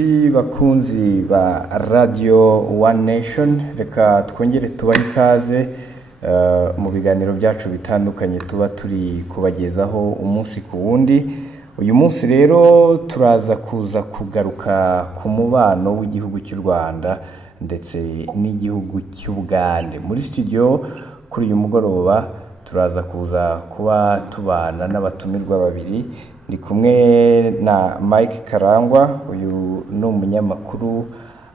inshuti bakunzi ba Radio One Nation, reka twongere tubahe ikaze mu biganiro byacu bitandukanye tuba turi kubagezaho umunsi ku wundi. Uyu munsi rero turaza kuza kugaruka ku mubano w'igihugu cy'u Rwanda ndetse n'igihugu cy'u Uganda. Muri studio kuri uyu mugoroba turaza kuza kuba tubana n'abatumirwa babiri. Ndi kumwe na Mike Karangwa, uyu ni umunyamakuru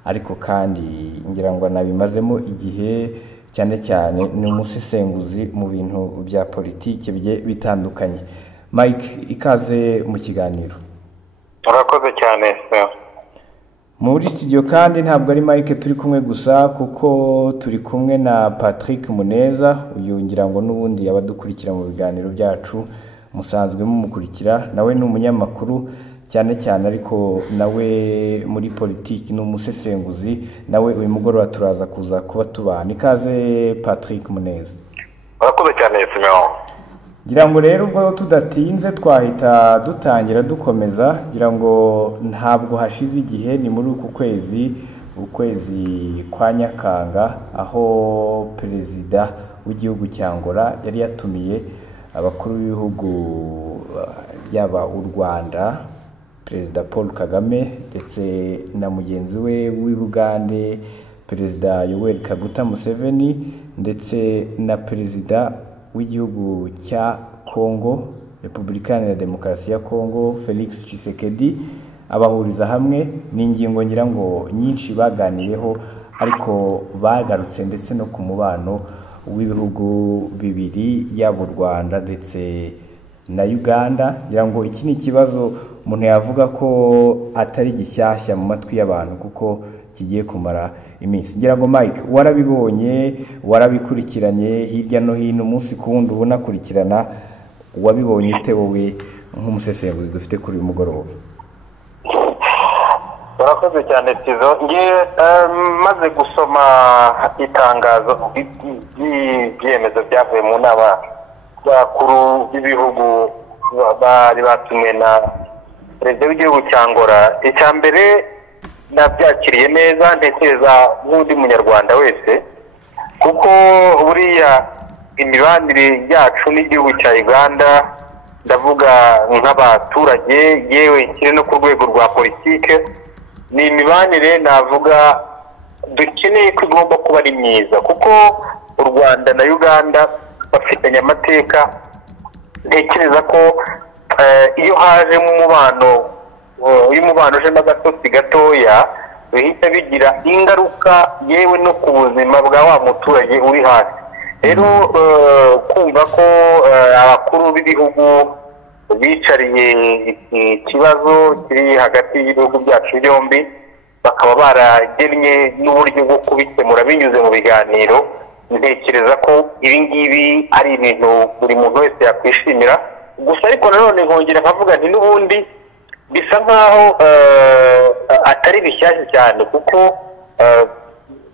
ariko kandi ngira ngo nabimazemo igihe, cyane cyane ni umusesenguzi mu bintu bya politiki bitandukanye. Mike, ikaze mu kiganiro. Urakoze cyane. Muri studio kandi ntabwo ari Mike turi kumwe gusa, kuko turi kumwe na Patrick Muneza, uyu ngira ngo n'ubundi abadukurikira mu biganiro byacu musanzwe mumukurikira. Nawe ni umunyamakuru cyane cyane, ariko nawe muri politiki ni umusesenguzi. Nawe uyu mugoroba turaza kuza kuba tubana. Ikaze Patrick Muneza. Urakoze cyane Simeon. Ngira ngo rero ubwo tudatinze twahita dutangira dukomeza. Ngira ngo ntabwo hashize igihe, ni muri uku ukwezi kwa Nyakanga, aho perezida w'igihugu cya Angola yari yatumiye abakuru b'ibihugu byaba u Rwanda, Perezida Paul Kagame, ndetse na mugenzi we w'Uganda, Perezida Yoweri Kaguta Museveni, ndetse na Perezida w'igihugu cya Congo, Repubulika ya Demokarasi ya Congo, Felix Tshisekedi. Abahuriza hamwe n'ingingo ngira ngo nyinshi baganiyeho, ariko bagarutse ndetse no ku mubano w'ibihugu bibiri, yaba u Rwanda ndetse na Uganda. Ngira ngo iki ni ikibazo umuntu yavuga ko atari gishyashya mu matwi y'abantu, kuko kigiye kumara iminsi. Ngira ngo Mike, warabibonye, warabikurikiranye hirya no hino, umunsi ku wundi unakurikirana. Wabibonye ute wowe nk'umusesenguzi dufite kuri uyu mugoroba? Urakoze cyane Tizo. Maze gusoma itangazo ry'ibyemezo byavuye mu nama y'abakuru b'ibihugu bari batumwe na perezida w'igihugu cya Angola, icya mbere nabyakiriye neza, ntekereza nk'undi munyarwanda wese, kuko buriya imibanire yacu n'igihugu cya Uganda, ndavuga nk'abaturage, yewe kiri no ku rwego rwa politike, ni imibanire navuga dukeneye ko igomba kuba ari myiza, kuko u Rwanda na Uganda bafitanye amateka. Ntekereza ko iyo haje mu mubano, iyo umubano uje n'agatotsi gatoya, bihita bigira ingaruka yewe no ku buzima bwa wa muturage uri hasi. Rero kumva ko abakuru b'ibihugu bicariye ikibazo kiri hagati y'ibihugu byacu byombi, bakaba baragennye n'uburyo bwo kubikemura binyuze mu biganiro, ntekereza ko ibi ngibi ari ibintu buri muntu wese yakwishimira. Gusa ariko nanone nkongera nkavuga nti n'ubundi bisa nkaho atari bishyashya cyane, kuko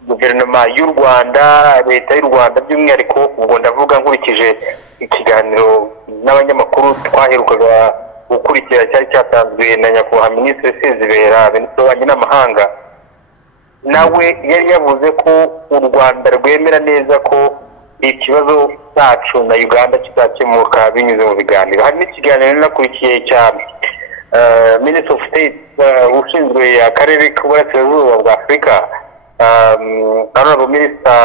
guverinoma y'u Rwanda, leta y'u Rwanda by'umwihariko, ubwo ndavuga nkurikije ikiganiro n'abanyamakuru twaherukaga gukurikira cyari cyatanzwe na nyakubahwa Minisitiri Sezibera, Minisitiri w'Ububanyi n'Amahanga, nawe yari yavuze ko u Rwanda rwemera neza ko ikibazo cyacu na Uganda kizakemuka binyuze mu biganiro. Hari n'ikiganiro nakurikiye cya Minister of State ushinzwe akarere k'uburasirazuba bwa Afurika, Honorable Minister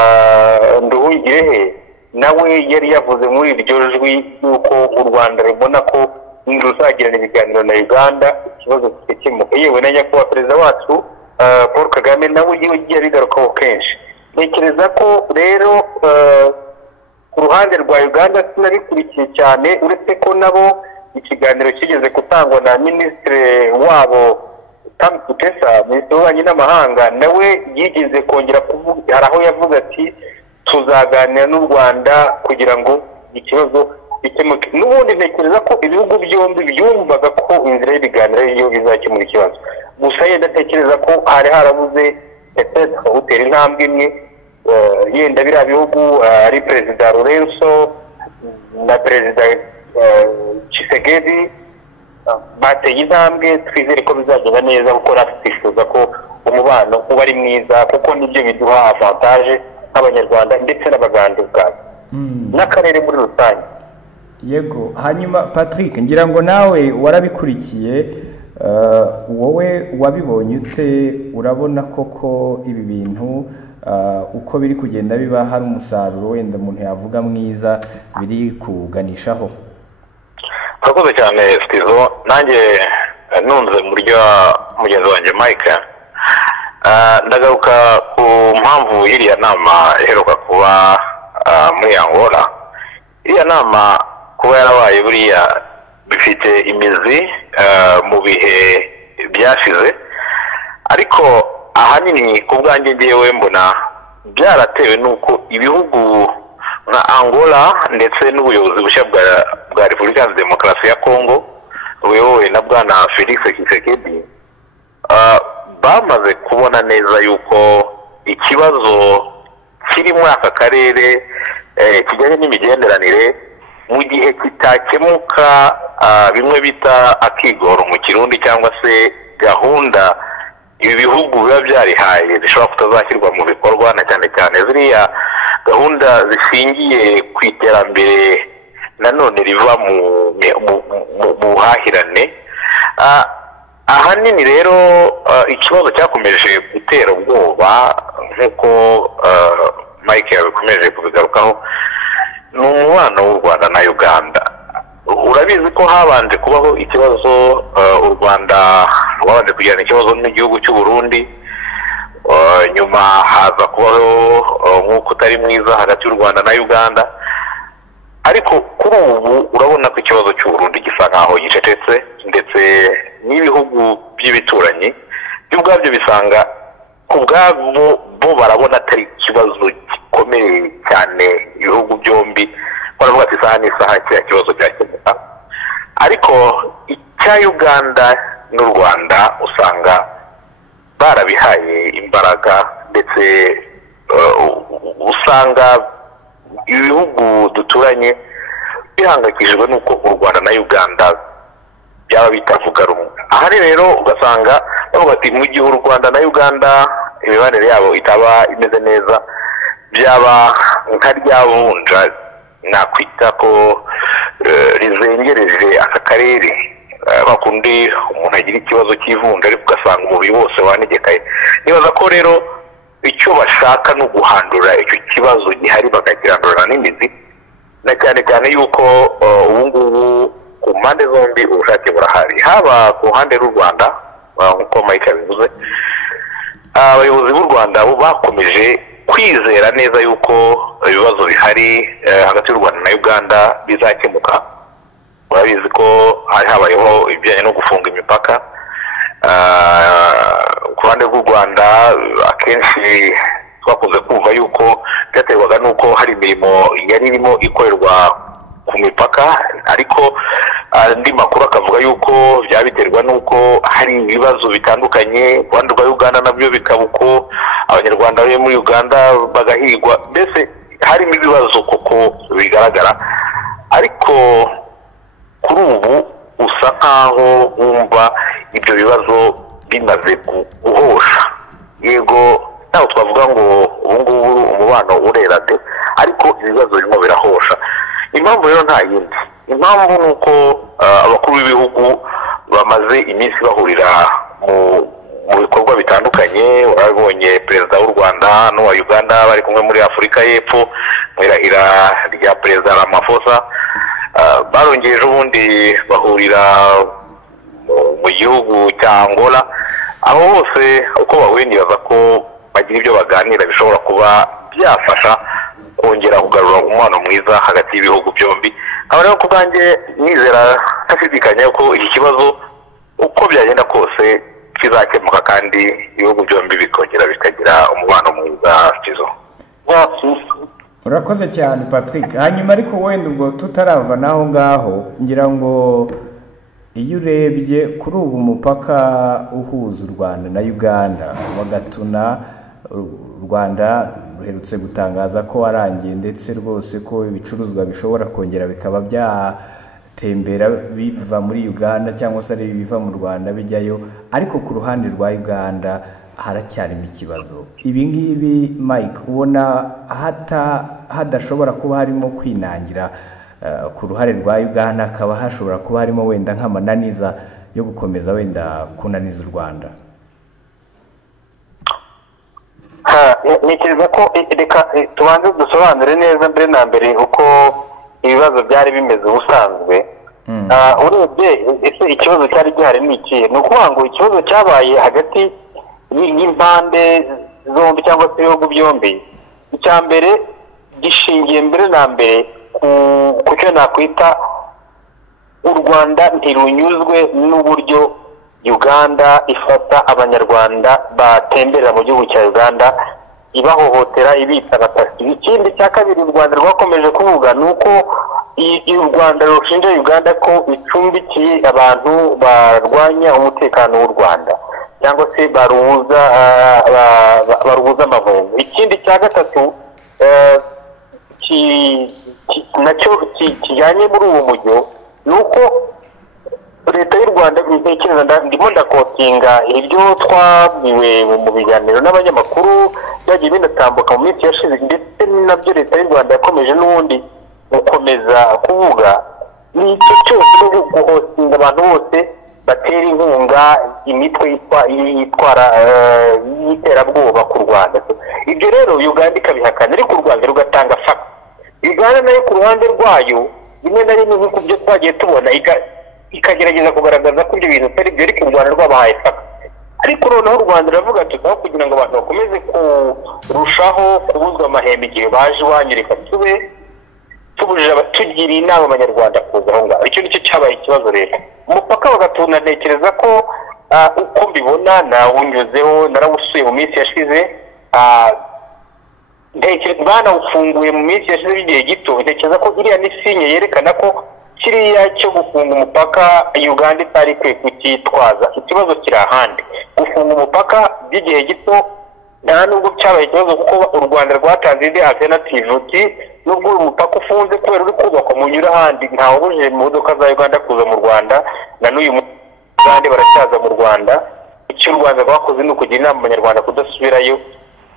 Nduhungirehe, nawe yari yavuze muri iryo jwi yuko u Rwanda rubona ko ruzagirana ibiganiro na Uganda ikibazo kigakemuka. Yewe na nyakubahwa perezida wacu Paul Kagame nawe yagiye abigarukaho kenshi. Ntekereza ko rero ku ruhande rwa Uganda sinabikurikiye cyane, uretse ko nabo ikiganiro kigeze gutangwa na Minisitiri wabo Kutesa, Minisitiri w'Ububanyi n'Amahanga, nawe yigeze kongera kuvuga, hari aho yavuga ati tuzaganira n'u Rwanda kugira ngo ikibazo gikemuke. N'ubundi ntekereza ko ibihugu byombi byumvaga ko inzira y'ibiganiro iyo izakemura ikibazo. Gusa yenda ntekereza ko hari harabuze gutera intambwe imwe, yenda biriya bihugu ari Perezida Lorenzo na Perezida Tshisekedi bateye intambwe twizere ko bizagenda neza kuko natwe twifuza ko umubano uba ari mwiza kuko nibyo biduha avantage nk'abanyarwanda ndetse n'abaganda ubwabo n'akarere muri rusange. Yego, hanyuma Patrick ngira ngo nawe warabikurikiye, wowe wabibonye ute? Urabona koko ibi bintu uko biri kugenda biba hari umusaruro wenda umuntu yavuga mwiza biri kuganishaho? Urakoze cyane Stizo, nanjye nunze mu buryo mugenzi wanjye Mike ndagaruka ku mpamvu iriya nama iheruka kuba muri Angola. Iriya nama kuba yarabaye buriya bifite imizi mu bihe byashize, ariko ahanini ku bwanjye ngewe mbona byaratewe n'uko ibihugu nka Angola ndetse n'ubuyobozi bushya bwa Repubulika ya Demokarasi ya Kongo buyobowe na bwana Felix Tshisekedi bamaze kubona neza yuko ikibazo kiri muri aka karere kijyanye n'imigenderanire mu gihe kitakemuka bimwe bita akigoro mu Kirundi cyangwa se gahunda ibi bihugu biba byarihaye zishobora kutazashyirwa mu bikorwa, na cyane cyane ziriya gahunda zishingiye ku iterambere nanone riva mu buhahirane. Ahanini rero ikibazo cyakomeje gutera ubwoba nk'uko Mike yabikomeje kubigarukaho ni umubano w'u Rwanda na Uganda. Urabizi ko habanje kubaho ikibazo, u Rwanda rwabanje kugirana ikibazo n'igihugu cy'u Burundi, nyuma haza kubaho nk'uko utari mwiza hagati y'u Rwanda na Uganda, ariko kuri ubu urabona ko ikibazo cy'u Burundi gisa nkaho gicecetse, ndetse n'ibihugu by'ibituranyi by'ubwabyo bisanga ku bwabo bo barabona atari ikibazo gikomeye cyane. Ibihugu byombi baravuga ati isaha n'isaha kiriya kibazo cyakemuka, ariko icya Uganda n'u Rwanda usanga barabihaye imbaraga, ndetse usanga ibihugu duturanye bihangayikishijwe n'uko u Rwanda na Uganda byaba bitavuga rumwe. Aha rero ugasanga bavuga ati mu gihe u Rwanda na Uganda imibanire yabo itaba imeze neza, byaba nka ryavunja nakwita ko rizengereje aka karere, bakundi umuntu agira ikibazo cy'ivunja ariko ugasanga umubiri wose wanegekaye. Nibaza ko rero icyo bashaka no guhandura icyo kibazo gihari bakakirandurana n'imizi, na cyane cyane yuko ubu ngubu ku mpande zombi ubushake burahari, haba ku ruhande rw'u Rwanda nk'uko Mike yabivuze. Abayobozi b'u Rwanda bo bakomeje kwizera neza yuko ibibazo bihari hagati y'u Rwanda na Uganda bizakemuka. Urabizi ko hari habayeho ibijyanye no gufunga imipaka. Ku ruhande rw'u Rwanda akenshi twakunze kumva yuko byaterwaga n'uko hari imirimo yari irimo ikorerwa ku mipaka, ariko andi makuru akavuga yuko byabiterwa n'uko hari ibibazo bitandukanye. Ku ruhande rwa Uganda nabyo bikaba uko abanyarwanda bari muri Uganda bagahigwa, mbese harimo ibibazo kuko bigaragara. Ariko kuri ubu usa nkaho wumva ibyo bibazo bimaze guhosha. Yego ntaho twavuga ngo ubu ngubu umubano urera de, ariko ibibazo birimo birahosha. Impamvu rero nta yindi, impamvu ni uko abakuru b'ibihugu bamaze iminsi bahurira mu bikorwa bitandukanye. Urabonye perezida w'u Rwanda n'uwa Uganda bari kumwe muri Afurika y'Epfo mu irahira rya perezida Ramaphosa. Barongeje ubundi bahurira mu gihugu cya Angola. Aho hose uko bahuye nibaza ko bagira ibyo baganira bishobora kuba byafasha kongera kugarura umubano mwiza hagati y'ibihugu byombi. Aba rero ku bwanjye nizera ntashidikanya ko iki kibazo uko byagenda kose kizakemuka kandi ibihugu byombi bikongera bikagira umubano mwiza. Kizo urakoze cyane Patrick. Hanyuma ariko wenda ubwo tutarava naho ngaho, ngira ngo iyo urebye kuri ubu mupaka uhuza u Rwanda na Uganda wa Gatuna, u Rwanda ruherutse gutangaza ko warangiye, ndetse rwose ko ibicuruzwa bishobora kongera bikaba gutembera biva muri Uganda cyangwa se ari biva mu Rwanda bijyayo, ariko ku ruhande rwa Uganda haracyarimo ikibazo. Ibi ngibi Mike ubona hadashobora kuba harimo kwinangira ku ruhare rwa Uganda, akaba hashobora kuba harimo wenda nk'amananiza yo gukomeza wenda kunaniza u Rwanda? Nikiriza ko reka tubanze dusobanure neza mbere na mbere uko ibibazo byari bimeze ubusanzwe. Urebye ese ikibazo cyari gihari ni ikihe? Ni ukuvuga ngo ikibazo cyabaye hagati y'impande zombi cyangwa se ibihugu byombi. Icya mbere gishingiye mbere na mbere ku cyo nakwita u Rwanda ntirunyuzwe n'uburyo Uganda ifata abanyarwanda batembera mu gihugu cya Uganda ibahohotera, ibita abatasi. Ikindi cya kabiri u Rwanda rwakomeje kuvuga ni uko u Rwanda rushinja Uganda ko icumbikiye abantu barwanya umutekano w'u Rwanda cyangwa se barubuza amahoro. Ikindi cya gatatu nacyo kijyanye muri uwo mujyo ni uko leta y'u Rwanda ntekereza ndimo ndakotinga ibyo twabwiwe mu biganiro n'abanyamakuru byagiye binatambuka mu minsi yashize, ndetse nabyo leta y'u Rwanda yakomeje n'ubundi gukomeza kuvuga. Ni icyo cyose no guhotinga abantu bose batera inkunga imitwe yitwara y'iterabwoba ku Rwanda. Ibyo rero Uganda ikabihakana, ariko u Rwanda rugatanga faka. Uganda nayo ku ruhande rwayo rimwe na rimwe nk'uko byo twagiye tubona ikagerageza kugaragaza ko ibyo bintu atari byo, ariko u Rwanda rwabahaye faka. Ariko noneho u Rwanda ruravuga ati aho kugira ngo abantu bakomeze kurushaho kubuzwa amahembe igihe baje iwanyu, reka tubujije abatugira inama abanyarwanda kuza aho ngaho. Icyo nicyo cyabaye ikibazo rero. Umupaka bagatuna, ntekereza ko uko mbibona nawunyuzeho, narawusuye mu minsi yashize, banawufunguye mu minsi yashize by'igihe gito. Ntekereza ko iriya ni sinye yerekana ko kiriya cyo gufunga umupaka Uganda itari kwe kukitwaza. Ikibazo kiri ahandi. Gufunga umupaka by'igihe gito nta nubwo cyabaye ikibazo, kuko u Rwanda rwatanze indi alternative uti nubwo uyu mupaka ufunze kubera uri kubakwa munyura ahandi, ntawubujije mu modoka za Uganda kuza mu Rwanda, na n'uyu Uganda baracyaza mu Rwanda. Icyo u Rwanda rwakoze ni ukugira inama abanyarwanda kudasubirayo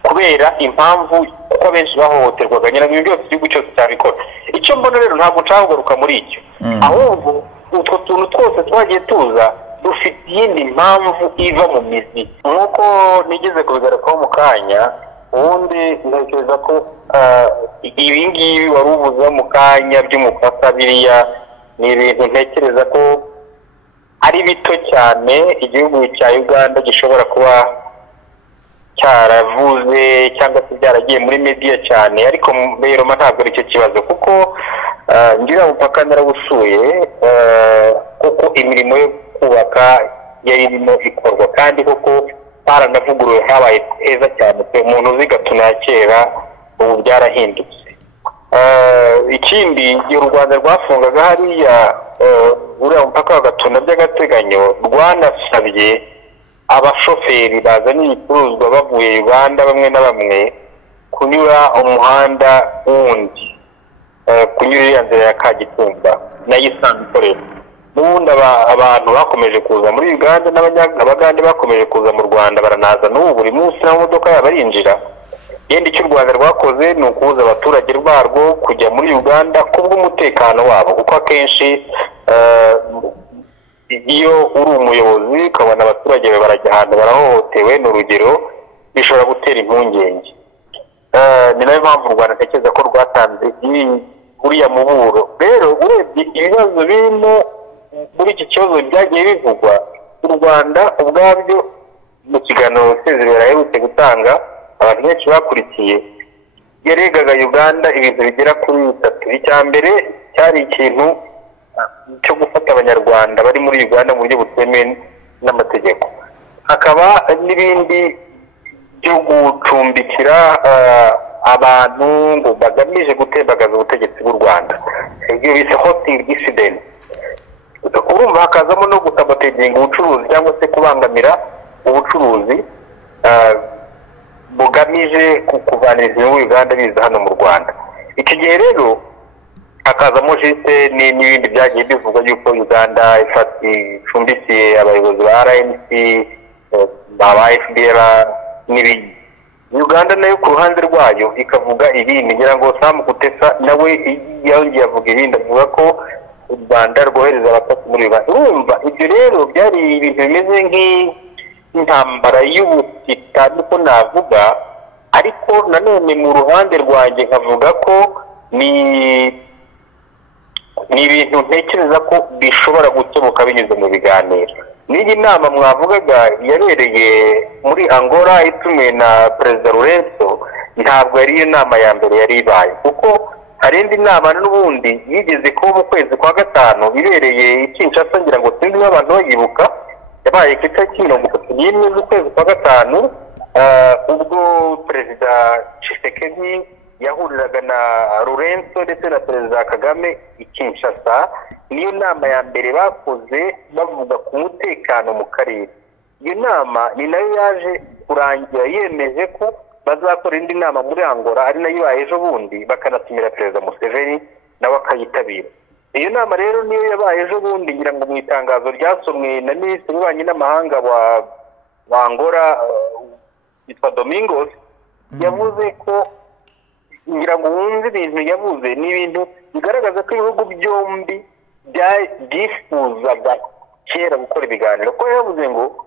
kubera impamvu kuko benshi bahohoterwaga, nyina ibintu byose igihugu cyose cyabikora. Icyo mbona rero ntabwo nshaka kugaruka muri icyo, ahubwo utwo tuntu twose twagiye tuza dufite iyindi mpamvu iva mu mizi. Nk'uko nigeze kubigarukaho mu kanya, ubundi ntekereza ko ibi ngibi wari uvuze mu kanya by'umupaka, biriya ni ibintu ntekereza ko ari bito cyane igihugu cya Uganda gishobora kuba cyaravuze cyangwa se byaragiye muri media cyane, ariko rero ntabwo ari cyo kibazo, kuko ngira umupaka narawusuye, kuko imirimo yo kubaka yari irimo ikorwa, kandi koko baranavuguruye, habaye heza cyane pe. Umuntu uzi gatuna kera ubu byarahindutse. Ikindi igihe u Rwanda rwafungaga hariya uriya mupaka wa Gatuna by'agateganyo, rwanasabye abashoferi bazanye ibicuruzwa bavuye Uganda bamwe na bamwe kunyura umuhanda wundi, kunyura iriya nzira ya Kagitumba nayo isanzwe ikorera. N'ubundi abantu bakomeje kuza muri Uganda, n'abagande bakomeje kuza mu Rwanda, baranaza n'ubu buri munsi n'amamodoka yabo arinjira. Yenda icyo u Rwanda rwakoze ni ukubuza abaturage barwo kujya muri Uganda kubw'umutekano wabo, kuko akenshi iyo uri umuyobozi ukabona abaturage barajya ahantu barahohotewe, ni urugero, bishobora gutera impungenge. Ni nayo mpamvu u Rwanda ntekereza ko rwatanze uriya muburo. Rero urebye ibibazo birimo muri iki kibazo byagiye bivugwa, u Rwanda ubwabyo mu kiganiro Sezibera yaherutse gutanga, abantu benshi bakurikiye, yaregaga Uganda ibintu bigera kuri 3. Icya mbere cyari ikintu cyo gufata abanyarwanda bari muri Uganda mu buryo butemewe n'amategeko, hakaba n'ibindi byo gucumbikira abantu ngo bagamije gutembagaza ubutegetsi bw'u Rwanda, ibyo bise hosting dissident. Urumva hakazamo no gusaboteginga ubucuruzi cyangwa se kubangamira ubucuruzi bugamije kuvaniriza mu Uganda biza hano mu Rwanda. Iki gihe rero hakazamo jite n'ibindi byagiye bivugwa yuko Uganda icumbikiye abayobozi ba RNC ba FDR n'ibindi. Uganda nayo ku ruhande rwayo ikavuga ibindi, ngira ngo Sam Kutesa nawe yongeye avuga ibindi, avuga ko u Rwanda rwohereza abatatu muri Uganda. Urumva ibyo rero byari ibintu bimeze nk'intambara y'ubutita niko navuga, ariko nanone mu ruhande rwanjye nkavuga ko ni ibintu ntekereza ko bishobora gukemuka binyuze mu biganiro. N'iyi nama mwavugaga yabereye muri Angola itumiwe na Perezida Lorenzo, ntabwo yari iyo nama ya mbere yari ibaye, kuko hari indi nama n'ubundi yigeze kuba mu kwezi kwa gatanu ibereye Kinshasa, ngira ngo sinzi n'abantu bayibuka, yabaye ku itariki 31 z'ukwezi kwa gatanu, ubwo Perezida Tshisekedi yahuriraga na Lorenzo ndetse na Perezida Kagame i Kinshasa. Niyo nama ya mbere bakoze bavuga ku mutekano mu karere. Iyo nama ni nayo yaje kurangira yemeje ko bazakora indi nama muri Angola, ari nayo yabaye ejo bundi, bakanatumira Perezida Museveni nawe akayitabira. Iyo nama rero niyo yabaye ejo bundi, ngira ngo mu itangazo ryasomwe na Minisitiri w'Ububanyi n'Amahanga wa Angola yitwa Domingos, yavuze ko, ngira ngo wumve ibintu yavuze, ni ibintu bigaragaza ko ibihugu byombi byifuzaga kera gukora ibiganiro. Ko yavuze ngo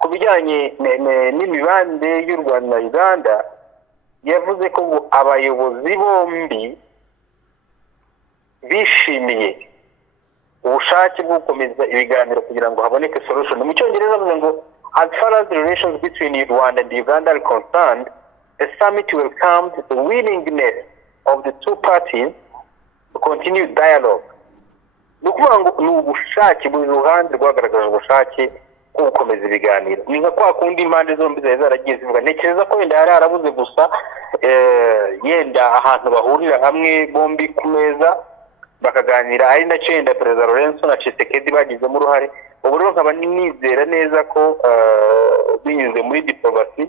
ku bijyanye n'imibanire y'u Rwanda na Uganda, yavuze ko ngo abayobozi bombi bishimiye ubushake bwo gukomeza ibiganiro kugira ngo haboneke solution. Mu Cyongereza avuze ngo as far as the relations between Rwanda and Uganda are concerned, the summit welcomed the willingness of the two parties to continue dialogue. Ni ukuvuga ngo ni ubushake, buri ruhande rwagaragaje ubushake bwo gukomeza ibiganiro. Ni nka kwa kundi impande zombi zari zaragiye zivuga. Ntekereza ko wenda yari harabuze gusa yenda ahantu bahurira hamwe bombi ku meza bakaganira, ari nacyo yenda Perezida Lorenzo na Tshisekedi bagizemo uruhare. Ubu rero nkaba nizera neza ko binyuze muri diplomasi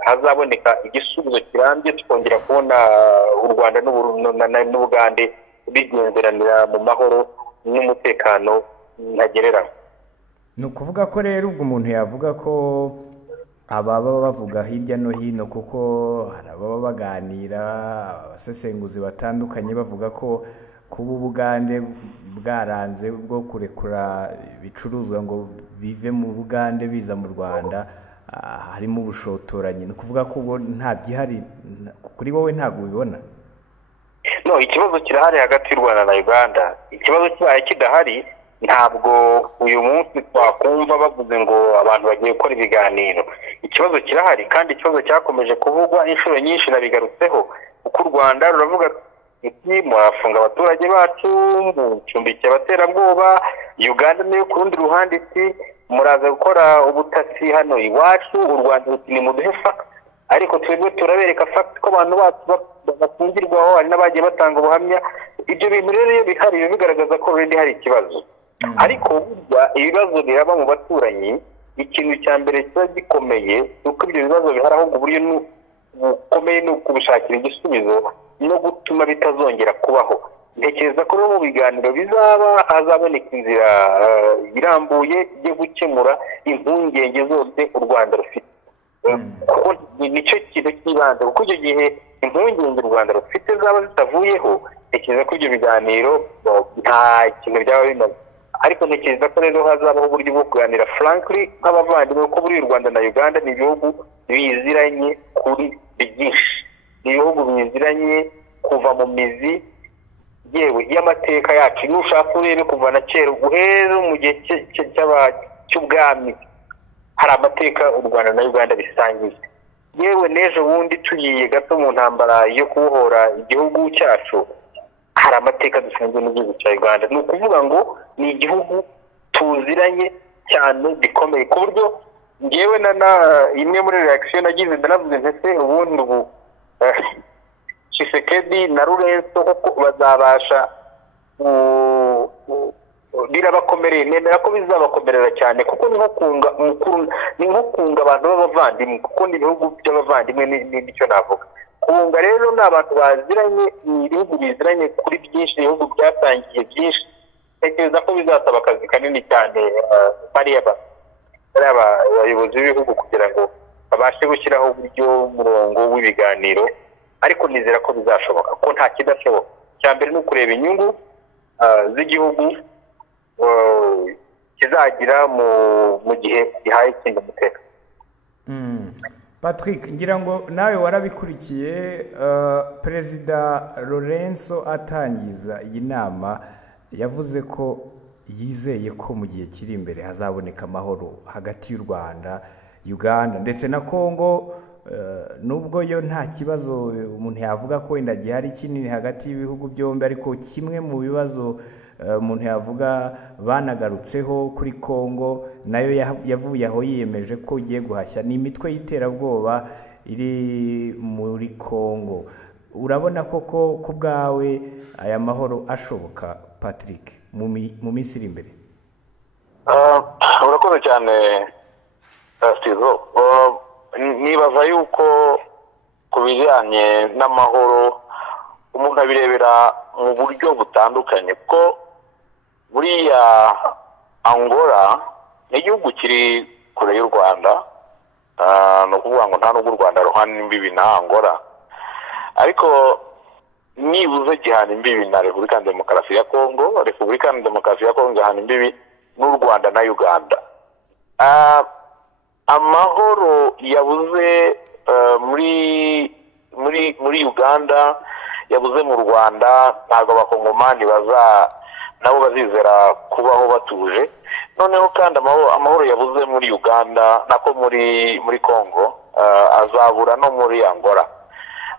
hazaboneka igisubizo kirambye, tukongera kubona u Rwanda n'Ubugande bigenzeranira mu mahoro n'umutekano ntagereranywa. Ni ukuvuga ko rero ubwo umuntu yavuga ko ababa bavuga hirya no hino, kuko hari ababa baganira, abasesenguzi batandukanye bavuga ko kuba Ubugande bwaranze bwo kurekura ibicuruzwa ngo bive mu Bugande biza mu Rwanda harimo ubushotoranyi. Ni ukuvuga ko ubu nta byihari, kuri wowe ntabwo ubibona? No, ikibazo kirahari hagati y'u Rwanda na Uganda. Ikibazo kibaye kidahari, ntabwo uyu munsi twakumva bavuze ngo abantu bagiye gukora ibiganiro. Ikibazo kirahari, kandi ikibazo cyakomeje kuvugwa inshuro nyinshi nabigarutseho, kuko u Rwanda ruravuga iti mwafunga abaturage bacu, mucumbikiye abaterabwoba. Uganda nayo ku rundi ruhande iti muraza gukora ubutasi hano iwacu. U Rwanda ruti nimuduhe fact, ariko twebwe turabereka fact ko abantu bacu bakungirwaho, hari n'abagiye batanga ubuhamya. Ibyo bintu rero iyo bihari bigaragaza ko rero hari ikibazo. Ariko burya ibibazo biraba mu baturanyi, ikintu cya mbere kiba gikomeye nuko ibyo bibazo bihari, ahubwo uburyo bukomeye ni ukubushakira igisubizo no gutuma bitazongera kubaho. Ntekereza ko mu biganiro bizaba hazaboneka inzira irambuye yo gukemura impungenge zose u Rwanda rufite. Kuko nicyo kintu cy'ibanze, kuko icyo gihe impungenge u Rwanda rufite zaba zitavuyeho, ntekereza ko ibyo biganiro nta kintu byaba bimaze. Ariko ntekereza ko rero hazabaho uburyo bwo kuganira frankly nk'abavandimwe, kuko buri Rwanda na Uganda ni ibihugu biziranye kuri byinshi, ni ibihugu biziranye kuva mu mizi yewe y'amateka yacu. Nushaka urebe kuva na kera guhera mu gihe cy'ubwami, hari amateka u Rwanda na Uganda bisangiye. Yewe n'ejo bundi tugiye gato mu ntambara yo kubohora igihugu cyacu, hari amateka dusanzwe n'igihugu cya Uganda. Ni ukuvuga ngo ni igihugu tuziranye cyane bikomeye, ku buryo ngewe imwe muri reaction nagize ndanavuze ndetse ubundi ubu Tshisekedi na Lorenzo kuko bazabasha birabakomereye, nemera ko bizabakomerera cyane, kuko ni nko kunga abantu b'abavandimwe, kuko ni ibihugu by'abavandimwe. Nicyo navuga kunga rero n'abantu baziranye ibihugu biziranye kuri byinshi ibihugu byatangiye byinshi tekereza ko bizasaba akazi kanini cyane bariya abayobozi b'ibihugu kugira ngo babashe gushyiraho uburyo umurongo w'ibiganiro ariko nizera ko bizashoboka ko nta kidashoboka cya mbere ni ukureba inyungu z'igihugu kizagira mu gihe gihaye ikindi umutekano. Patrick ngira ngo nawe warabikurikiye Perezida Lorenzo atangiza iyi nama yavuze ko yizeye ko mu gihe kiri imbere hazaboneka amahoro hagati y'u Rwanda, Uganda ndetse na Congo, nubwo yo nta kibazo umuntu yavuga ko wenda gihari kinini hagati y'ibihugu byombi, ariko kimwe mu bibazo umuntu yavuga banagarutseho kuri Congo nayo yavuye aho yiyemeje ko ugiye guhashya ni imitwe y'iterabwoba iri muri Congo. Urabona koko ku bwawe aya mahoro ashoboka Patrick mu minsi iri imbere? Urakoze cyane Stizo. Nibaza yuko ku bijyanye n'amahoro umuntu abirebera mu buryo butandukanye, ko buriya Angola ni igihugu kiri kure y'u Rwanda, ni ukuvuga ngo nta n'ubwo u Rwanda ruhana imbibi na Angola, ariko nibuze gihana imbibi na Repubulika ya Demokarasi ya Kongo, Repubulika ya Demokarasi ya Kongo gihana imbibi n'u Rwanda na Uganda. Amahoro yabuze muri Uganda, yabuze mu Rwanda, ntabwo abakongomani nabo bazizera kubaho batuje. Noneho kandi amahoro yabuze muri Uganda nako muri Congo azabura no muri Angola.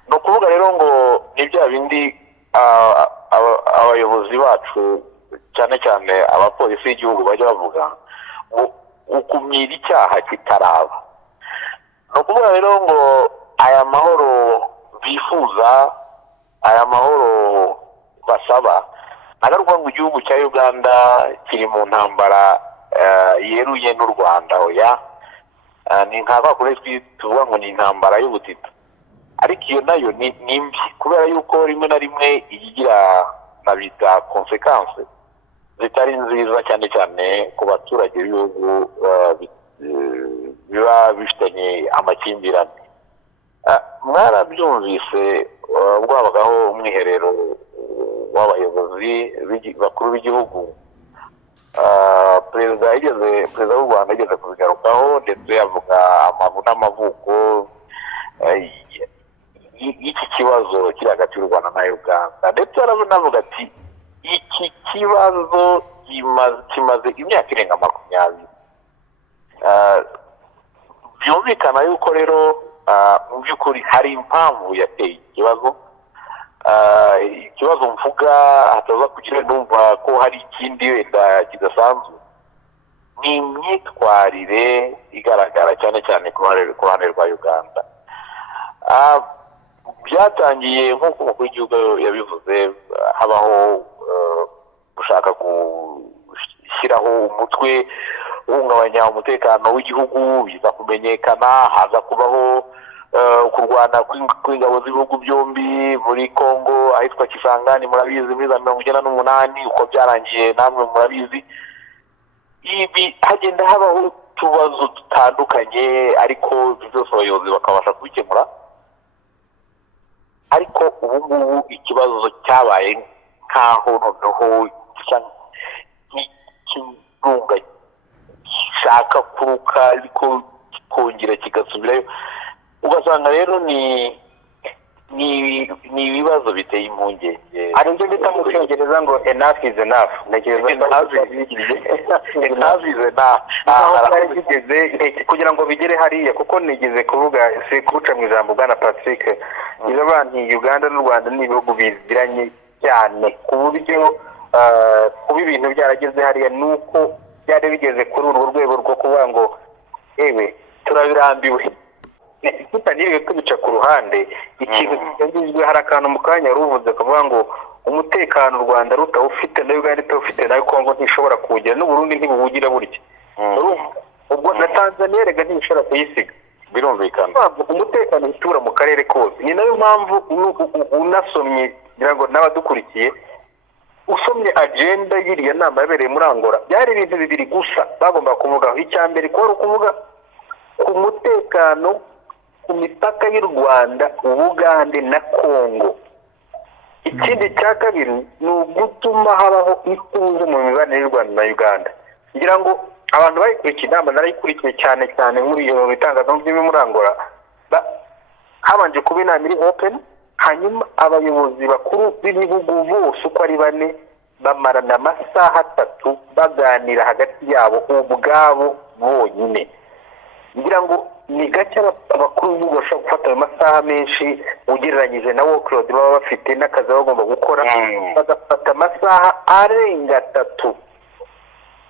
No kuvuga rero ngo ni bya bindi abayobozi bacu cyane cyane abapolisi y'igihugu bajya bavuga ngo ukumira icyaha kitaraba. No kuvuga rero ngo aya mahoro bifuza, aya mahoro basaba, nagaruka ngo igihugu cya Uganda kiri mu ntambara yeruye n'u Rwanda, oya, ni nkaba kure tuvuga ngo ni intambara y'ubutita, ariko iyo nayo ni mbi kubera yuko rimwe na rimwe igira na bita consequences zitari nziza cyane cyane ku baturage b'ibihugu biba bifitanye amakimbirane. Mwarabyumvise ubwo habagaho umwiherero w'abayobozi bakuru b'igihugu, perezida w'u Rwanda yigeze kubigarukaho ndetse yavuga n'amavuko y'iki kibazo kiri hagati y'u Rwanda na Uganda, ndetse aravuga ati iki kibazo kimaze imyaka irenga 20. Byumvikana yuko rero mu by'ukuri hari impamvu yateye ikibazo. Ikibazo mvuga hataza kugira numva ko hari ikindi wenda kidasanzwe, ni imyitwarire igaragara cyane cyane ku ruhande rwa Uganda. Byatangiye nk'uko umukuru w'igihugu yabivuze, habaho gushaka gushyiraho umutwe uhungabanya umutekano w'igihugu, biza kumenyekana, haza kubaho kurwana kw'ingabo z'ibihugu byombi muri Congo ahitwa Kisangani, murabizi muri za 1998 uko byarangiye, namwe murabizi. Ibi hagenda habaho utubazo dutandukanye, ariko byose abayobozi bakabasha kubikemura. Ariko ubu ngubu ikibazo cyabaye nkaho noneho nk'ikirunga gishaka kuruka ariko kikongera kigasubirayo, ugasanga rero ni ibibazo biteye impungenge. Hari ibyo bita mu Cyongereza ngo enough is enough. Kugira ngo bigere hariya, kuko nigeze kuvuga se kuca mu ijambo bwana Patrick, niba abantu Uganda n'u Rwanda ni ibihugu biziranye cyane ku buryo kuba ibintu byarageze hariya nuko byari bigeze kuri urwo rwego rwo kuvuga ngo ewe turabirambiwe, tutaniriwe tubica ku ruhande. Ikintu cyagizwe hari akantu mu kanya ruvuze kuvuga ngo umutekano u Rwanda rutawufite na Uganda itawufite na Congo ntishobora kuwugira, n'u Burundi ntibuwugira burya. Ubwo na Tanzania rega ntishobora kuyisiga. birumvikana umutekano utura mu karere kose. Ni nayo mpamvu unasomye ngira ngo n'abadukurikiye usomye agenda y'iriya nama yabereye muri Angola byari ibintu bibiri gusa bagomba kuvugaho. Icyambere ko ari ukuvuga ku mutekano ku mipaka y'u Rwanda, Uganda na Kongo. Ikindi cya kabiri ni ugutuma habaho ituze mu mibanire y'u Rwanda na Uganda. Ngira ngo abantu bayikurikiye inama narayikurikiye cyane cyane muri iyo bitangazamakuru muri Angola, habanje kuba inama iri open, hanyuma abayobozi bakuru b'ibihugu bose uko ari 4 bamarana amasaha 3 baganira hagati yabo ubwabo bonyine. Ngira ngo ni gake abakuru b'ibihugu bashobora gufata ayo masaha menshi ugereranyije na workload baba bafite n'akazi bagomba gukora, bagafata amasaha arenga 3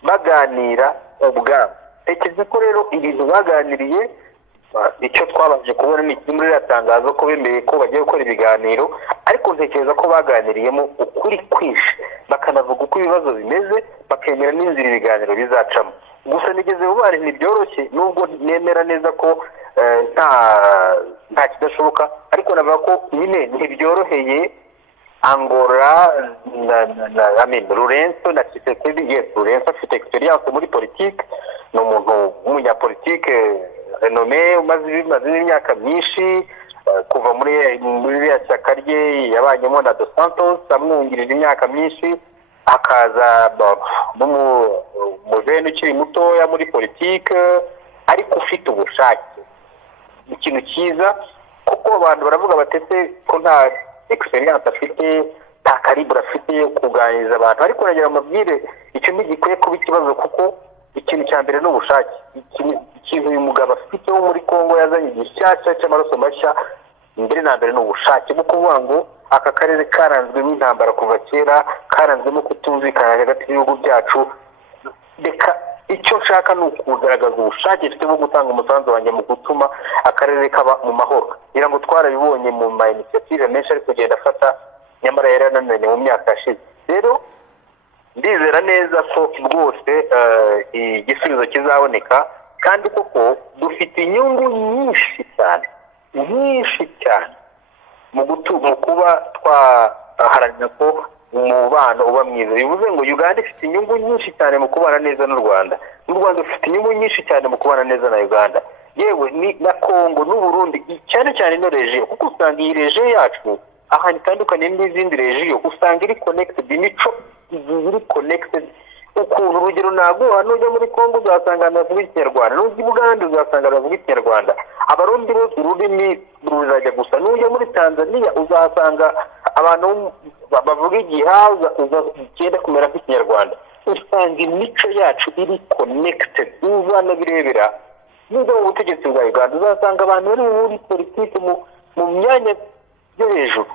baganira ubwabo. Tekereza ko rero ibintu baganiriye icyo twabanje kubona ni muri ratangazo ko bemeye ko bagiye gukora ibiganiro, ariko ntekereza ko baganiriyemo ukuri kwishi, bakanavuga uko ibibazo bimeze, bakemera n'inzira ibiganiro bizacamo. Gusa nigeze ubare ntibyoroshye, nubwo nemera neza ko nta kidashoboka, ariko navuga ko nyine ntibyoroheye Angola Lorenzo na Tshisekedi. Yes, Lorenzo afite experience muri politiki, ni umuntu w'umunyapolitike renome umaze imyaka myinshi, kuva muri ya shyaka rye yabanyemo na Dos Santos amwungirije imyaka myinshi, akaza mujene ukiri mutoya muri politiki ariko ufite ubushake. Ikintu cyiza kuko abantu baravuga batese ko nta experience afite, nta calibre afite yo kuganiriza abantu, ariko nagira amabwire icyo ntigikwiye kuba ikibazo, kuko ikintu cya mbere n'ubushake. Ikintu uyu mugabo afite wo muri Kongo yazanye igishyashya cy'amaraso mashya, mbere na mbere n'ubushake bwo kuvuga ngo aka karere karanzwe n'intambara kuva kera, karanzwemo kutumvikana hagati y'ibihugu byacu. Reka icyo nshaka ni ukugaragaza ubushake mfite bwo gutanga umusanzu wanjye mu gutuma akarere kaba mu mahoro. Ngira ngo twarabibonye mu ma initiative menshi ari kugenda afata, nyamara yarananiranye mu myaka yashize. Rero ndizera neza ko rwose igisubizo kizaboneka, kandi koko dufite inyungu nyinshi cyane mu kuba twaharanira ko umubano uba mwiza. Bivuze ngo Uganda ifite inyungu nyinshi cyane mu kubana neza n'u Rwanda, n'u Rwanda rufite inyungu nyinshi cyane mu kubana neza na Uganda, yewe ni na Kongo n'u Burundi, cyane cyane no region, kuko usanga iyi region yacu ahantu itandukanye n'izindi region usanga iri connected, imico iri connected. Ukuntu urugero naguha, nujya muri Kongo uzasanga bavuga Ikinyarwanda, nujya Uganda uzasanga bavuga Ikinyarwanda, abarundi bose ururimi ruzajya gusa. Nujya muri Tanzania uzasanga abantu bavuga igihaza uzagenda kumera nk'Ikinyarwanda. Usanga imico yacu iri connected. Uzana birebera nujya mu butegetsi bwa Uganda uzasanga abantu bari muri politiki mu myanya yo hejuru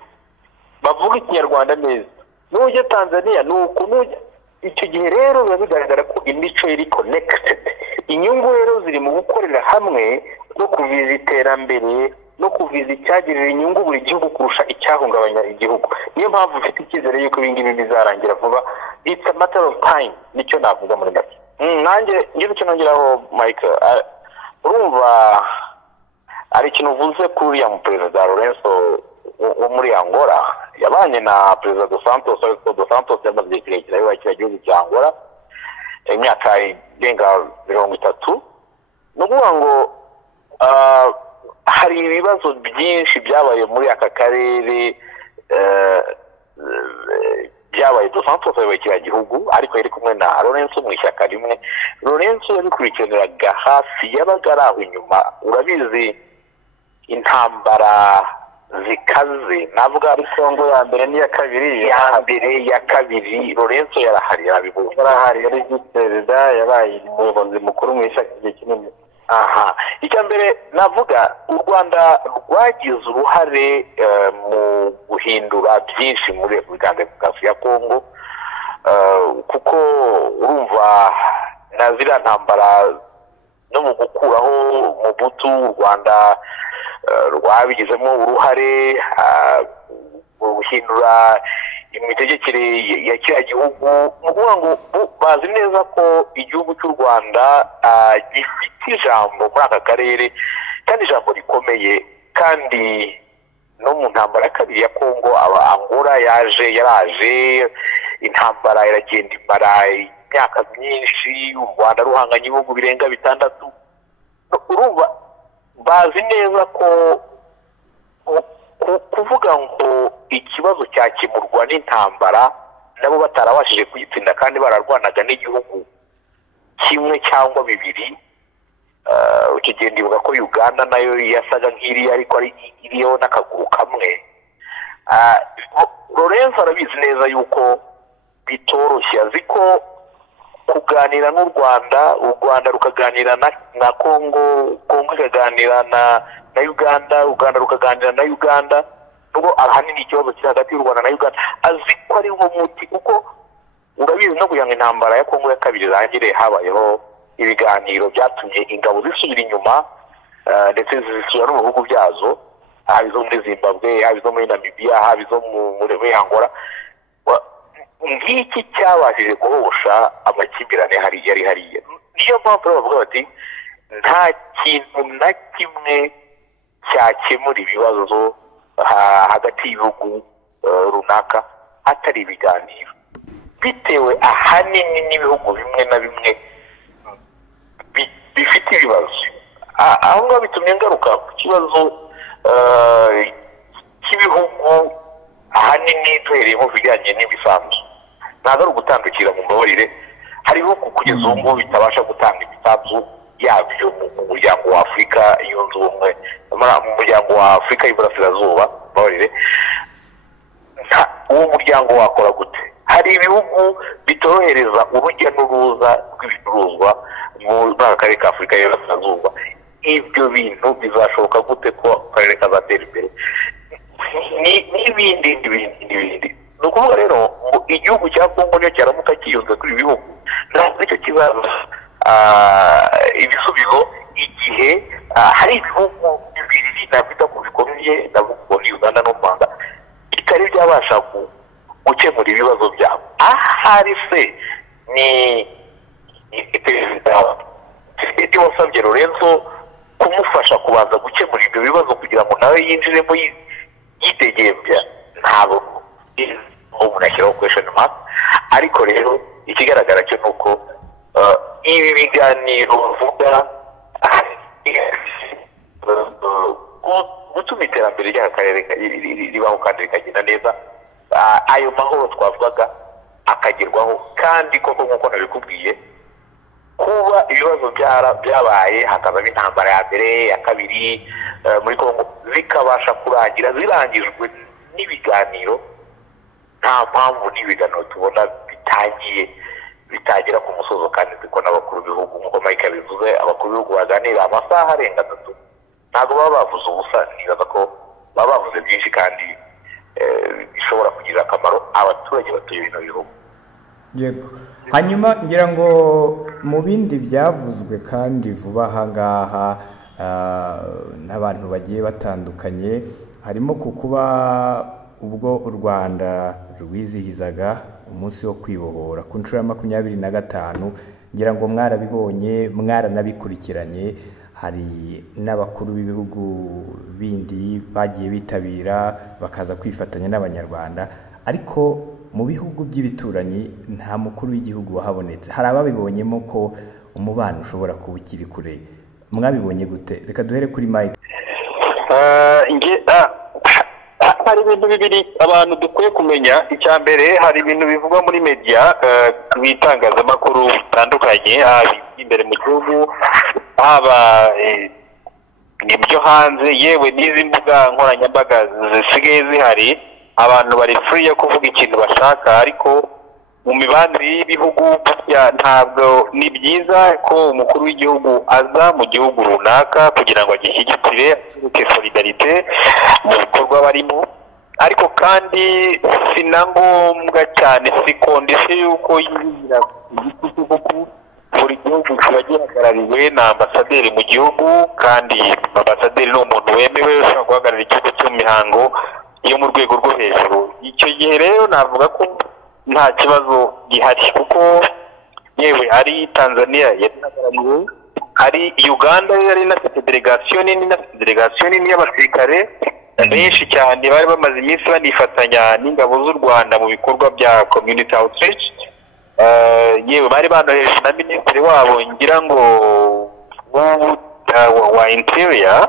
bavuga Ikinyarwanda neza. Nujya Tanzania nuko nujya. Icyo gihe rero biba bigaragara ko imico iri connected. Inyungu rero ziri mu gukorera hamwe no kuviza iterambere no kuviza icyagirira inyungu buri gihugu kurusha icyahungabanya igihugu. Niyo mpamvu mfite icyizere yuko ibingibi bizarangira vuba. It's a matter of time, nicyo navuga muri make. Nanjye ngize icyo nongeraho Mike, urumva ari ikintu uvuze kuri ya muperezida Lorenzo wo muri Angola yabanye na perezida Dos Santos. Dos Santos yamaze igihe kirekire ayobora igihugu cya Angola imyaka irenga 30. Ni ukuvuga ngo hari ibibazo byinshi byabaye muri aka karere, byabaye Dos Santos ayoboye kiriya gihugu ariko yari kumwe na Lorenzo mu ishyaka rimwe. Lorenzo yabikurikiraniraga hafi, yabaga ari aho inyuma. Urabizi intambara zikaze, navuga ari Kongo ya mbere n'iya kabiri, Lorenzo yarahari, yari perezida, yabaye umuyobozi mukuru mu ishyaka igihe kinini. Icya mbere navuga, u Rwanda rwagize uruhare mu guhindura byinshi muri Repubulika Demokarasi ya Kongo, kuko urumva na ziriya ntambara no mu gukuraho Mobutu, u Rwanda rwabigizemo uruhare mu guhindura imitegekere ya kiriya gihugu. Ni ukuvuga ngo bazi neza ko igihugu cy'u Rwanda gifite ijambo muri aka karere, kandi ijambo rikomeye kandi no mu ntambara ya kabiri ya Kongo Angola yaraje intambara iragenda imara imyaka myinshi u Rwanda ruhanganye ibihugu birenga 6 urumva bazi neza ko kuvuga ngo ikibazo cyakemurwa n'intambara nabo batarabashije kuyitsinda kandi bararwanaga n'igihugu kimwe cyangwa bibiri ukigenda ivuga ko Uganda nayo yasaga nk'iri ariko ari iriyo n'akaguru kamwe Lorenzo arabizi neza yuko bitoroshye azi ko kuganira n'u Rwanda rukaganira na Kongo ikaganira na Uganda rukaganira na Uganda nubwo ahanini ikibazo kiri hagati y'u Rwanda na Uganda azi ko ari wo muti kuko urabizi no kuyanga intambara ya Kongo ya kabiri rangire habayeho ibiganiro byatumye ingabo zisubira inyuma ndetse zisubira no mu bihugu byazo haba izo muri Zimbabwe haba izo muri Namibia haba izo muri Angola ngiki cyabashije guhosha amakimbirane yari hariya niyo mpamvu bavuga bati nta kintu na kimwe cyakemura ibibazo hagati y'ibihugu runaka atari ibiganiro bitewe ahanini n'ibihugu bimwe na bimwe bifite ibibazo aho ngaho bitumye ngaruka ku kibazo cy'ibihugu ahanini duhereye mu bijyanye n'ibisanzwe ntabwo ari ugutandukira mu mbabarire hari ibihugu kugeza ubu ngubu bitabasha gutanga imisanzu yabyo mu muryango wa Afurika yunze ubumwe mu muryango wa Afurika y'Iburasirazuba mbabarire uwo muryango wakora gute hari ibihugu bitorohereza urujya n'uruza rw'ibicuruzwa mu karere ka Afurika y'Iburasirazuba ibyo bintu bizashoboka gute ko akarere kazatera imbere n'ibindi ni ukuvuga rero igihugu cya Kongo niyo cyaramuka kiyunze kuri ibi bihugu ntabwo icyo kibazo ibisubizo igihe hari ibihugu bibiri nakwita ko bikomeye ndavuga ni Uganda n'u Rwanda bitari byabasha gukemura ibibazo byabo ahari se ni perezida wasabye Lorenzo kumufasha kubanza gukemura ibyo bibazo kugira ngo nawe yinjiremo yitegembya ntabwo umuntu ashyiraho question mark ariko rero ikigaragara cyo nuko ibi biganiro bavuga gutuma iterambere ry'akarere ribaho kandi rikagenda neza ayo mahoro twavugaga akagerwaho kandi koko nk'uko nabikubwiye kuba ibibazo byabaye hakazamo intambara ya mbere ya kabiri muri Kongo zikabasha kurangira zirangijwe n'ibiganiro nta mpamvu n'ibiganiro tubona bitangira ku musozo kandi ziko n'abakuru b'ibihugu nk'uko Mike yabivuze abakuru b'ibihugu baganira amasaha arenga 3 ntabwo baba bavuze ubusa nibaza ko baba bavuze byinshi kandi bishobora kugira akamaro abaturage batuye bino bihugu yego hanyuma ngira ngo mu bindi byavuzwe kandi vuba aha ngaha n'abantu bagiye batandukanye harimo kuba ubwo u Rwanda rwizihizaga umunsi wo kwibohora ku nshuro ya 25 ngira ngo mwarabibonye mwaranabikurikiranye hari n'abakuru b'ibihugu bindi bagiye bitabira bakaza kwifatanya n'abanyarwanda ariko mu bihugu by'ibituranyi nta mukuru w'igihugu wahabonetse hari ababibonyemo ko umubano ushobora kuba ukiri kure mwabibonye gute reka duhere kuri Mike hari ibintu bibiri abantu dukwiye kumenya icya mbere hari ibintu bivugwa muri media bitangazamakuru bitandukanye imbere mu gihugu haba ibyo hanze yewe n'izi mbuga nkoranyambaga zisigaye zihari abantu bari free yo kuvuga ikintu bashaka ariko mu mibanire y'ibihugu ntabwo ni byiza ko umukuru w'igihugu aza mu gihugu runaka kugira ngo agishyigikire solidarite mu bikorwa barimo ariko kandi si na ngombwa cyane si kondisiyo y'uko yinjira igihugu buri gihugu kiba gihagarariwe na ambasaderi mu gihugu kandi ambasaderi ni umuntu wemewe ushobora guhagararira igihugu cyo mu mihango yo mu rwego rwo hejuru icyo gihe rero navuga ko nta kibazo gihari kuko yewe ari Tanzania yahagarariwe hari Uganda yari inafite delegation nini y'abasirikare benshi cyane bari bamaze iminsi banifatanya n'ingabo z'u Rwanda mu bikorwa bya community outreach. Yewe bari banohereje na minisitiri wabo ngira ngo wa interior.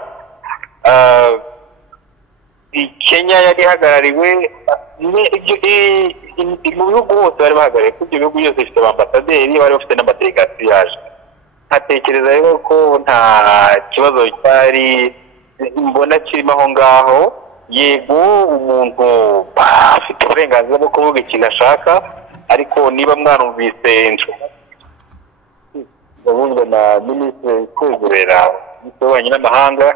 Kenya yari hagarariwe mu bihugu hose bari bahagarariye, kuko ibyo bihugu byose bifite ambasaderi, bari bafite n'amadelegasiyo yaje. Hatekereza rero ko nta kibazo cyari mbona kirimo aho ngaho. Yego umuntu afite uburenganzira bwo kuvuga ikintu ashaka, ariko niba mwarumvise gahunda na minisitiri kwegurera w'ububanyi n'amahanga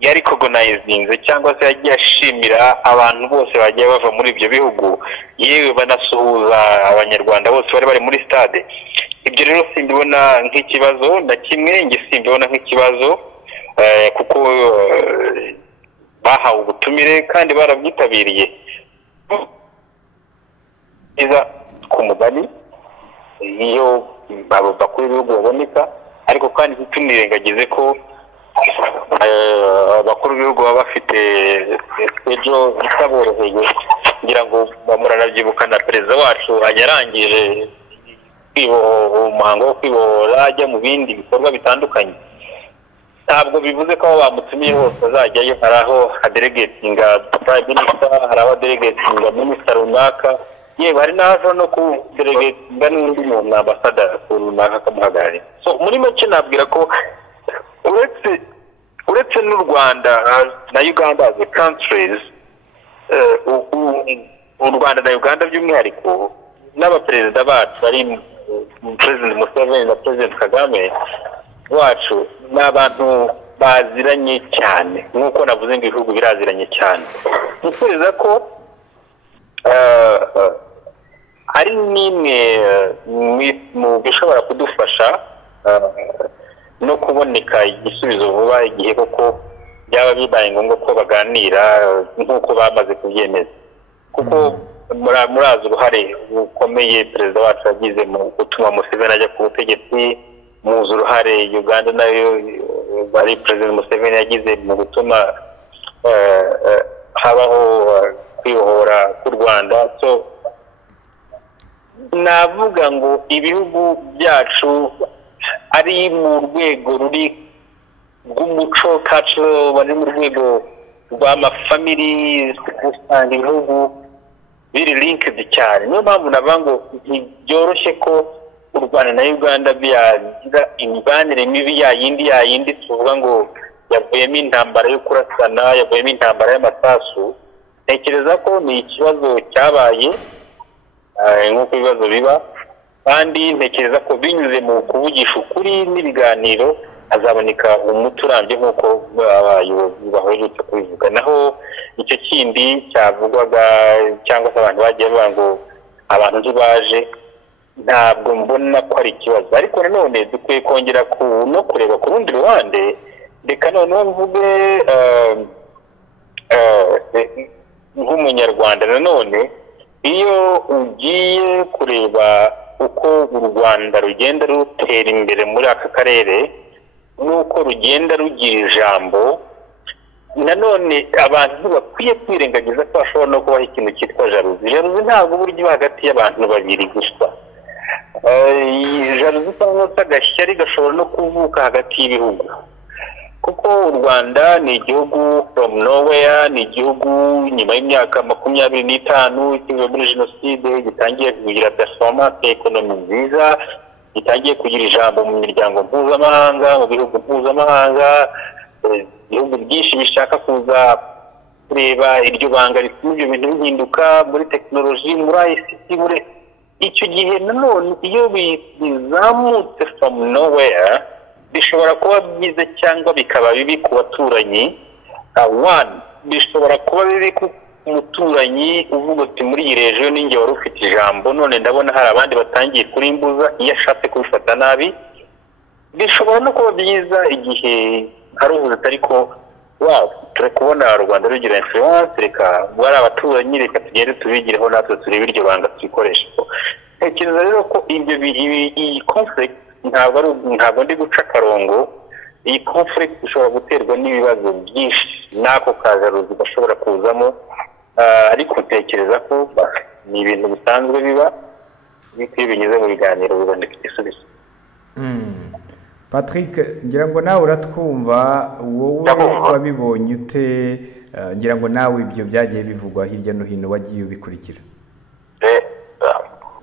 yari recognizing cyangwa se yagiye ashimira abantu bose bagiye bava muri ibyo bihugu, yewe banasuhuza abanyarwanda bose bari muri stade. Ibyo rero simbibona nk'ikibazo na kimwe, nge simbibona nk'ikibazo kuko bahawe ubutumire kandi barabyitabiriye. Iza ku mugani iyo bakuru b'ibihugu baboneka, ariko kandi ntitunirengagize ko abakuru b'ibihugu baba bafite ejo itaboroheye. Ngira ngo muranabyibuka na perezida wacu yarangije umuhango wo kwibohora ajya mu bindi bikorwa bitandukanye. Ntabwo bivuze ko abo bamutumiye hose azajyayo. Hari aho hadelegatinga prime minister, hari aho delegatinga minister runaka, yewe hari n'aho no kudelegatinga n'undi muntu ambassador runaka akamuhagararira. So muri make nabwira ko uretse n'u Rwanda na Uganda as countries, u Rwanda na Uganda by'umwihariko n'abaperezida bacu bari President Museveni na President Kagame wacu n'abantu baziranye cyane, nk'uko navuze ngo ibihugu biraziranye cyane. Ntekereza ko ari nimwe mu bishobora kudufasha no kuboneka igisubizo vuba, igihe koko byaba bibaye ngombwa ko baganira nk'uko bamaze kubyemeza. Kuko murazi uruhare bukomeye perezida wacu yagize mu gutuma Museveni ajya ku butegetsi, muzi uruhare Uganda nayo bari President Museveni yagize mu gutuma habaho kwibohora k'u Rwanda. So navuga ngo ibihugu byacu ari mu rwego ruri rw'umuco culture, bari mu rwego rw'amafamili, usanga ibihugu biri linked cyane. Niyo mpamvu navuga ngo byoroshye ko u Rwanda na Uganda byagira imibanire mibi yindi tuvuga ngo yavuyemo intambara yo kurasana, yavuyemo intambara y'amasasu. Ntekereza ko ni ikibazo cyabaye nk'uko ibibazo biba, kandi ntekereza ko binyuze mu kuvugisha ukuri n'ibiganiro hazaboneka umuti urambye nk'uko abayobozi bahurutse kubivuga. Naho icyo kindi cyavugwaga cyangwa se abantu bagiye bavuga ngo abantu ntibaje, ntabwo mbona ko ari ikibazo. Ariko nanone dukwiye kongera no kureba ku rundi ruhande. Reka noneho mvuge nk'umunyarwanda, nanone iyo ugiye kureba uko u Rwanda rugenda rutera imbere muri aka karere n'uko rugenda rugira ijambo, nanone abantu bakwiye kwirengagiza ko hashobora no kubaho ikintu cyitwa jaruzi. Jaruzi ntabwo buryo hagati y'abantu babiri gusa. Jaruzi cyangwa se agashyari gashobora no kuvuka hagati y'ibihugu, kuko u Rwanda ni igihugu from nowhere, ni igihugu nyuma y'imyaka 25 kivuye muri jenoside gitangiye kugira performance economy nziza, gitangiye kugira ijambo mu miryango mpuzamahanga, mu bihugu mpuzamahanga. Ibihugu byinshi bishaka kuza kureba iryo banga rituma ibyo bintu bihinduka muri tekinoloji, muri ICT, muri icyo gihe. Nanone iyo bizamutse from nowhere bishobora kuba byiza cyangwa bikaba bibi ku baturanyi. One, bishobora kuba bibi ku muturanyi uvuga ati muri iyi region ninjye wari ufite ijambo, none ndabona hari abandi batangiye kurimbuza, iyo ashatse kubifata nabi. Bishobora no kuba byiza igihe hari uvuze ariko turi kubona u Rwanda rugira influence, reka bari abaturanyi, reka tugende tubigireho natwe turebe iryo banga twikoresha. Ntekereza rero ko iyi conflict ntabwo ndi guca akarongo iyi conflict ishobora guterwa n'ibibazo byinshi n'ako kajaruzi gashobora kuzamo ariko utekereza ko ni ibintu bisanzwe biba bikwiye binyuze mu biganiro biboneka igisubizo. Patrick ngira ngo nawe uratwumva wowe wabibonye ute ngira ngo nawe ibyo byagiye bivugwa hirya no hino wagiye ubikurikira?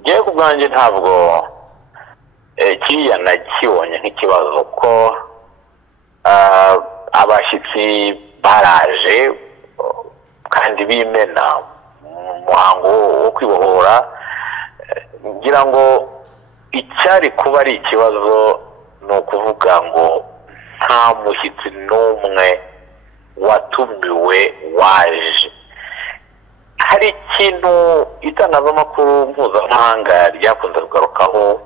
Ngiye ku bwanjye ntabwo kiriya nakibonye nk'ikibazo ko abashyitsi baraje kandi bimena umuhango wo kwibohora ngira ngo icyari kuba ari ikibazo ni ukuvuga ngo nta mushyitsi n'umwe watumiwe waje. hari ikintu itangazamakuru mpuzamahanga ryakunze kugarukaho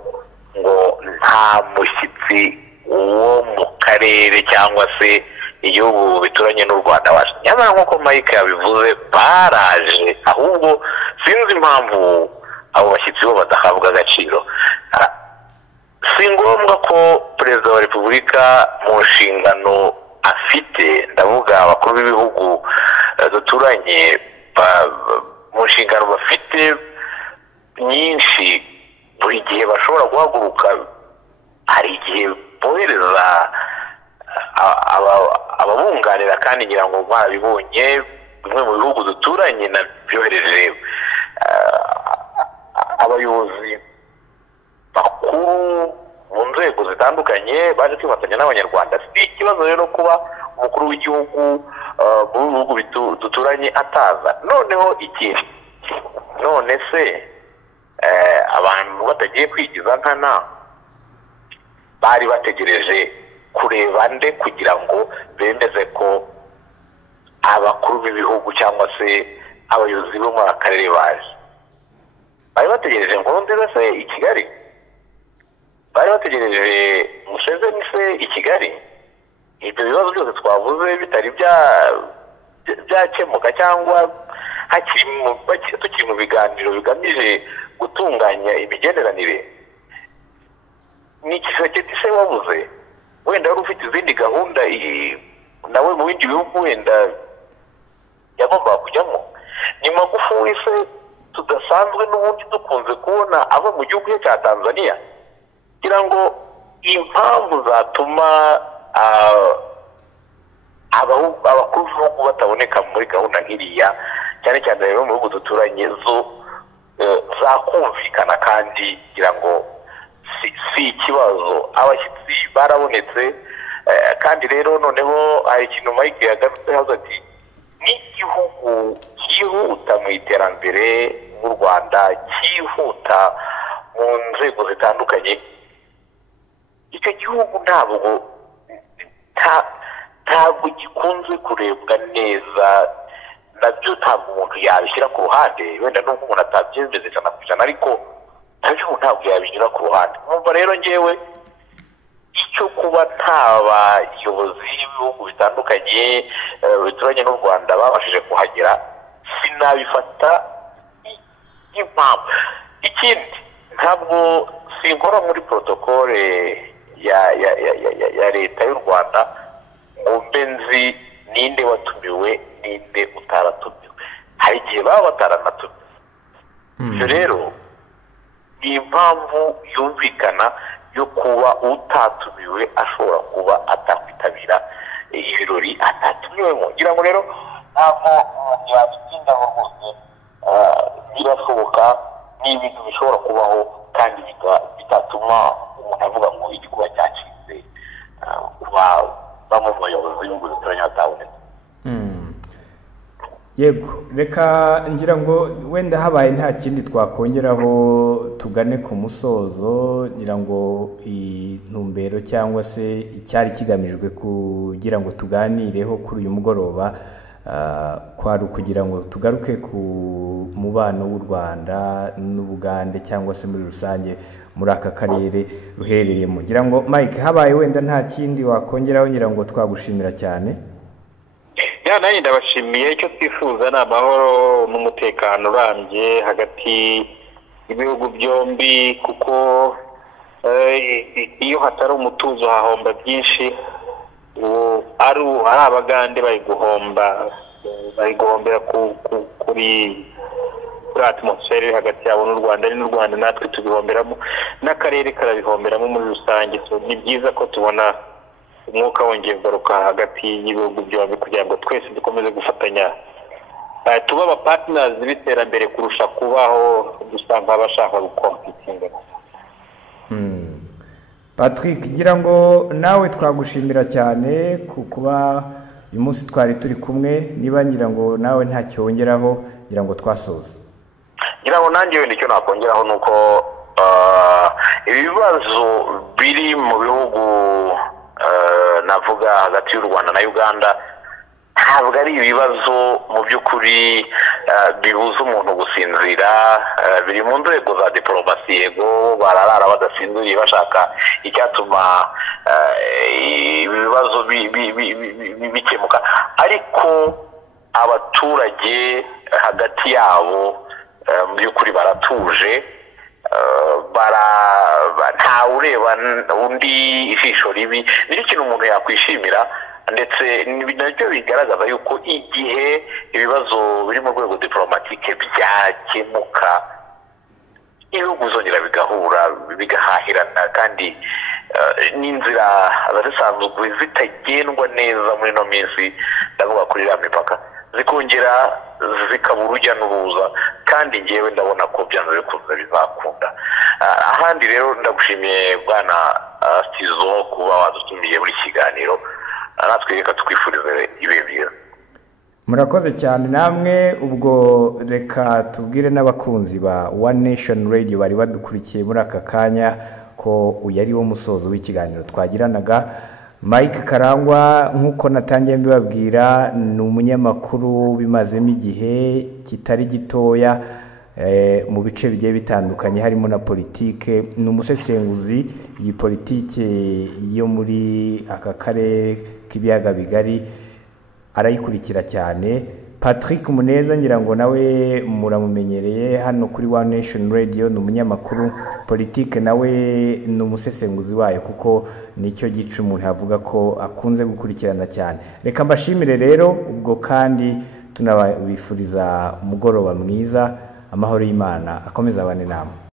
ngo nta mushyitsi wo mu karere cyangwa se igihugu bituranye n'u Rwanda waje. Nyamara nk'uko Mike yabivuze baraje, ahubwo sinzi impamvu abo bashyitsi bo badahabwa agaciro. Si ngombwa ko perezida wa repubulika mu nshingano afite, ndavuga abakuru b'ibihugu duturanye mu nshingano bafite nyinshi, buri gihe bashobora guhaguruka. Hari igihe bohereza ababunganira, kandi ngira ngo barabibonye bimwe mu bihugu duturanye na byohereje abayobozi bakuru mu nzego zitandukanye baje kwifatanya n'abanyarwanda. Si ikibazo rero kuba umukuru w'igihugu mu bihugu duturanye ataza. Noneho ikindi, none se abantu batagiye kwigiza nkana bari bategereje kureba nde kugira ngo bemeze ko abakuru b'ibihugu cyangwa se abayobozi bo mu karere baje? Bari bategereje Nkurunziza se i Kigali? Bari bategereje Museveni se i Kigali? Ibyo bibazo byose twavuze bitari byakemuka cyangwa tukiri mu biganiro bigamije gutunganya imigenderanire, ni igiseke se wabuze? Wenda wari ufite izindi gahunda nawe mu bindi bihugu wenda yagombaga kujyamo. Ni Magufuli se tudasanzwe n'ubundi dukunze kubona ava mu gihugu cya Tanzania? Kugira ngo impamvu zatuma abakuru b'ibihugu bataboneka muri gahunda nk'iriya, cyane cyane rero mu bihugu duturanye, zo zakumvikana. kandi kugira ngo si ikibazo, abashyitsi barabonetse. Kandi rero noneho hari ikintu Mike yagarutseho ati n'igihugu cyihuta mu iterambere mu Rwanda, cyihuta mu nzego zitandukanye, icyo gihugu ntabwo gikunze kurebwa neza. Nabyo ntabwo umuntu yabishyira ku ruhande, wenda n'ubwo umuntu atabyemeza ijana ku ijana, ariko nabyo ntabwo yabinyura ku ruhande. Numva rero ngewe icyo kuba nta bayobozi b'ibihugu bitandukanye bituranye n'u Rwanda babashije kuhagera sinabifata impamvu. Ikindi, ntabwo sinkora muri protokole ya leta y'u Rwanda ngo mbe nzi ninde watumiwe ninde utaratumiwe. Hari igihe baba bataranatumiwe. Ibyo rero ni impamvu yumvikana yo kuba utatumiwe ashobora kuba atakwitabira ibirori atatumiwemo. Ngira ngo rero ntabwo umuntu yabitindaho rwose, birashoboka, ni ibintu bishobora kubaho kandi bitatuma umuntu avuga ngo igikuba cyacitse kuba bamwe mu bayobozi b'ibihugu bituranye batabonetse. Yego, reka ngira ngo wenda habaye nta kindi twakongeraho tugane ku musozo. ngira ngo intumbero cyangwa se icyari kigamijwe kugira ngo tuganireho kuri uyu mugoroba kwari ukugira ngo tugaruke ku mubano w'u Rwanda n'Ubugande cyangwa se muri rusange muri aka karere ruherereyemo. ngira ngo Mike, habaye wenda nta kindi wakongeraho, ngira ngo twagushimira cyane. nanjye ndabashimiye. Icyo twifuza ni amahoro n'umutekano urambye hagati y'ibihugu byombi, kuko iyo hatari umutuzo hahomba byinshi. ari abagande bari guhombera kuri atmosfere hagati yabo n'u Rwanda natwe tubihomberamo, n'akarere karabihomberamo muri rusange. Ni byiza ko tubona umwuka wongeye kugaruka hagati y'ibihugu byombi kugira ngo twese dukomeze gufatanya, tuba aba partners b'iterambere kurusha kubaho dusa nk'abashaka gukompitinga. Patrick, gira ngo nawe twagushimira cyane kuba uyu munsi twari turi kumwe. Niba ngira ngo nawe nta cyongeraho, ngira ngo twasoza. Ngira ngo nanjye wenda icyo nakongeraho nuko ibibazo biri mu bihugu navuga hagati y'u Rwanda na Uganda ntabwo ari ibibazo mu by'ukuri bibuza umuntu gusinzira. Biri mu nzego za diplomasi, yego bararara badasinziriye bashaka icyatuma ibibazo bikemuka, ariko abaturage hagati yabo mu by'ukuri baratuje, ntawe ureba undi ijisho ribi. nicyo kintu umuntu yakwishimira, ndetse nabyo bigaragaza yuko igihe ibibazo biri mu rwego diplomatike byakemuka, ibihugu zongera bigahura bigahahirana, kandi n'inzira zisanzwe zitagendwa neza muri ino minsi, ndavuga kuri iriya mipaka, zikongera zikaba urujya n'uruza, kandi ngewe ndabona ko byanze bikunze bizakunda. Ahandi rero ndagushimiye bwana Stizo kuba wadutumiye muri kiganiro, natwe reka twifurize ibihe byiza. Murakoze cyane namwe. Ubwo reka tubwire n'abakunzi ba One Nation Radio bari badukurikiye muri aka kanya ko uyu ari wo musozo w'ikiganiro twagiranaga. Mike Karangwa, nk'uko natangiye mbibabwira, ni umunyamakuru bimazemo igihe kitari gitoya mu bice bigiye bitandukanye harimo na politike. Ni umusesenguzi iyi politike yo muri aka karere k'ibiyaga bigari, arayikurikira cyane. Patrick Muneza ngira ngo nawe muramumenyereye hano kuri One Nation Radio, ni umunyamakuru politike, nawe ni umusesenguzi wayo, kuko nicyo gice umuntu avuga ko akunze gukurikirana cyane. Reka mbashimire rero, ubwo kandi tunabifuriza umugoroba mwiza. Amahoro y'Imana akomeza abane namwe.